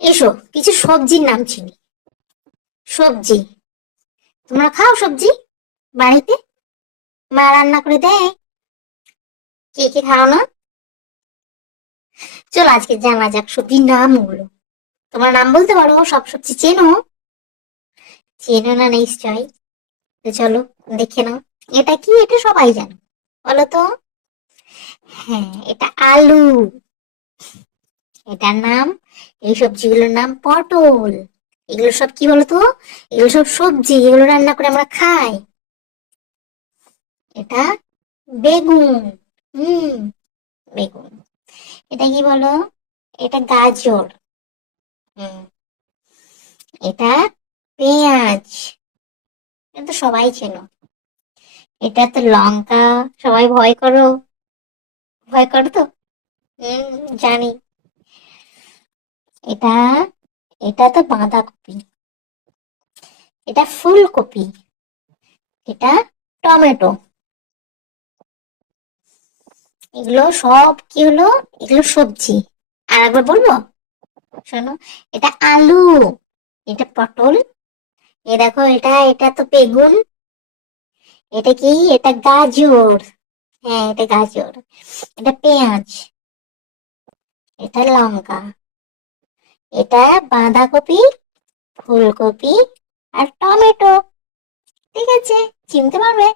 এসো, কিছু সবজির নাম চিনি। সবজি, তোমরা খাও সবজি বাড়িতে? মা রান্না করে দেয়? কে কে খাও না? চলো আজকে জানা যাক সবজির নামগুলো। তোমার নাম বলতে পারো? সব সবজি চেনো? চেনো না নিশ্চয়। তো চলো দেখে নাও। এটা কি? এটা সবাই জানো, বলো তো। হ্যাঁ, এটা আলু। এটার নাম, এই সবজিগুলোর নাম পটল। এগুলো সব কি বলতো? এগুলো সব সবজি, এগুলো রান্না করে আমরা খাই। এটা বেগুন। হুম, বেগুন। এটা কি বলো? এটা গাজর। হুম, এটা পেঁয়াজ। এটা তো সবাই চেনো। এটা তো লঙ্কা। সবাই ভয় করো, ভয় করো তো। জানি। এটা, এটা তো বাঁধাকপি। এটা ফুলকপি। এটা টমেটো। এগুলো সব কি হলো? এগুলো সবজি। আর একবার বলবো, শোনো। এটা আলু। এটা পটল। এ দেখো, এটা এটা তো বেগুন। এটা কি? এটা গাজর। হ্যাঁ, এটা গাজর। এটা পেঁয়াজ। এটা লঙ্কা। এটা বাঁধাকপি, ফুলকপি, আর টমেটো। ঠিক আছে, চিনতে পারবে।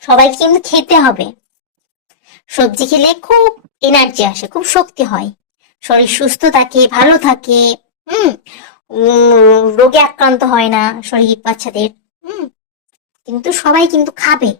সবাইকে কিন্তু খেতে হবে। সবজি খেলে খুব এনার্জি আসে, খুব শক্তি হয়, শরীর সুস্থ থাকে, ভালো থাকে। হুম। রোগে আক্রান্ত হয় না শরীর বাচ্চাদের। হুম। কিন্তু সবাই কিন্তু খাবে।